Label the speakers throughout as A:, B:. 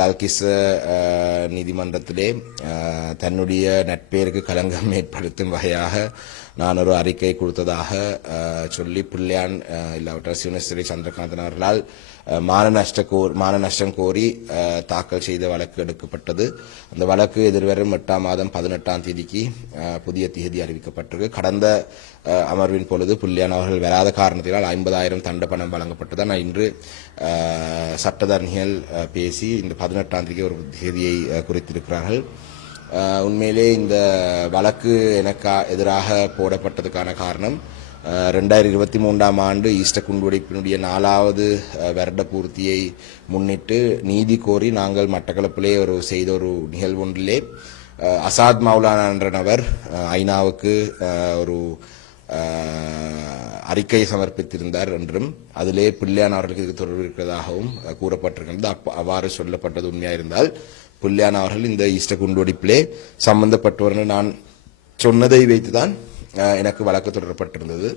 A: கல்கிஸ் நீதிமன்றத்திலே தன்னுடைய நட்பேருக்கு கலங்கம் ஏற்படுத்தும் வகையாக நான் ஒரு அறிக்கை கொடுத்ததாக சொல்லி புள்ளியான் இல்லாவிட்டால் சிவனஸ்ரீ சந்திரகாந்தன் அவர்களால் மான நஷ்ட கோர் மான நஷ்டம் கோரி தாக்கல் செய்த வழக்கு எடுக்கப்பட்டது அந்த வழக்கு எதிர்வரும் எட்டாம் மாதம் பதினெட்டாம் தேதிக்கு புதிய தேதி அறிவிக்கப்பட்டிருக்கு கடந்த அமர்வின் பொழுது புள்ளியான் அவர்கள் வராத காரணத்தினால் ஐம்பதாயிரம் தண்ட பணம் வழங்கப்பட்டது ஆனால் இன்று சட்டத்தரணிகள் பேசி இந்த பதினெட்டாம் தேதி ஒரு தேதியை குறித்திருக்கிறார்கள் உண்மையிலே இந்த வழக்கு எனக்கா எதிராக போடப்பட்டதுக்கான காரணம் ரெண்டாயிரத்தி இருபத்தி மூன்றாம் ஆண்டு ஈஸ்டர் குண்டுவெடிப்பினுடைய நாலாவது வருட பூர்த்தியை முன்னிட்டு நீதி கோரி நாங்கள் மட்டக்களப்பிலே ஒரு செய்த ஒரு நிகழ்வு ஒன்றிலே அசாத் மௌலானா என்ற நபர் ஐநாவுக்கு ஒரு அறிக்கை சமர்ப்பித்திருந்தார் என்றும் அதிலே பிள்ளையான் அவர்களுக்கு இது தொடர்பு இருக்கிறதாகவும் கூறப்பட்டிருக்கின்றது அவ்வாறு சொல்லப்பட்டது உண்மையாக இருந்தால் பிள்ளையான் அவர்கள் இந்த ஈஸ்டர் குண்டுவெடிப்பிலே என்று நான் சொன்னதை வைத்துதான் எனக்கு வழக்கு தொடரப்பட்டிருந்தது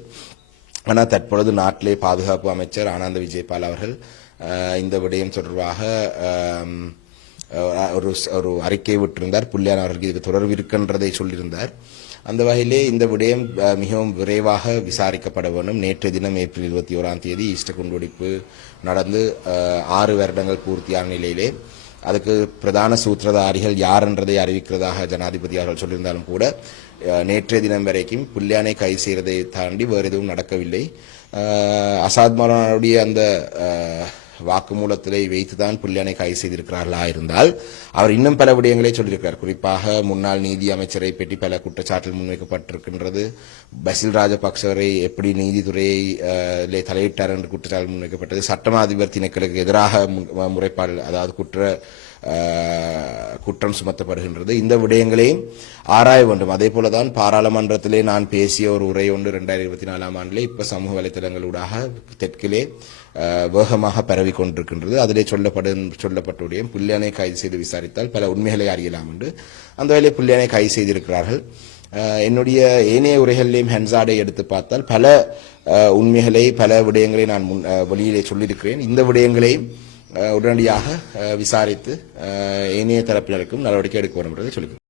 A: ஆனால் தற்பொழுது நாட்டிலே பாதுகாப்பு அமைச்சர் ஆனந்த விஜயபால் அவர்கள் இந்த விடயம் தொடர்பாக ஒரு ஒரு அறிக்கை விட்டிருந்தார் புள்ளியான் அவர்களுக்கு இதுக்கு தொடர்பு இருக்கின்றதை சொல்லியிருந்தார் அந்த வகையிலே இந்த விடயம் மிகவும் விரைவாக விசாரிக்கப்பட வேண்டும் நேற்று தினம் ஏப்ரல் இருபத்தி ஓராம் தேதி ஈஸ்டர் குண்டுவெடிப்பு நடந்து ஆறு வருடங்கள் பூர்த்தியான நிலையிலே அதுக்கு பிரதான சூத்திரதாரிகள் யார் என்றதை அறிவிக்கிறதாக ஜனாதிபதி அவர்கள் சொல்லியிருந்தாலும் கூட நேற்றைய தினம் வரைக்கும் புல்யானை கை செய்கிறதை தாண்டி வேறு எதுவும் நடக்கவில்லை அசாத் மரனுடைய அந்த வாக்குமூலத்திலே வைத்துதான் புள்ளியனை கைது செய்திருக்கிறார்களா இருந்தால் அவர் இன்னும் பல விடயங்களை சொல்லியிருக்கிறார் குறிப்பாக முன்னாள் நீதி அமைச்சரை பற்றி பல குற்றச்சாட்டில் முன்வைக்கப்பட்டிருக்கின்றது பசில் ராஜபக்சவரை எப்படி நீதித்துறையை தலையிட்டார் என்று குற்றச்சாட்டில் முன்வைக்கப்பட்டது சட்டமா அதிபர் திணைக்களுக்கு எதிராக முறைப்பாடு அதாவது குற்ற குற்றம் சுமத்தப்படுகின்றது இந்த விடயங்களையும் ஆராய வேண்டும் அதே போலதான் பாராளுமன்றத்திலே நான் பேசிய ஒரு உரை ஒன்று இரண்டாயிரத்தி இருபத்தி நாலாம் ஆண்டிலே இப்ப சமூக வலைதளங்களூடாக தெற்கிலே வேகமாக பரவி கொண்டிருக்கின்றது அதிலே சொல்லப்படு சொல்லப்பட்டுடைய புல்லியானை கைது செய்து விசாரித்தால் பல உண்மைகளை அறியலாம் என்று அந்த வேலை புல்லியானை கைது செய்திருக்கிறார்கள் என்னுடைய ஏனைய உரைகளிலேயும் ஹென்சாடை எடுத்து பார்த்தால் பல உண்மைகளை பல விடயங்களை நான் முன் வெளியிலே சொல்லியிருக்கிறேன் இந்த விடயங்களையும் உடனடியாக விசாரித்து ஏனைய தரப்பினருக்கும் நடவடிக்கை எடுக்க வரும் என்றதை சொல்லிக்கிறேன்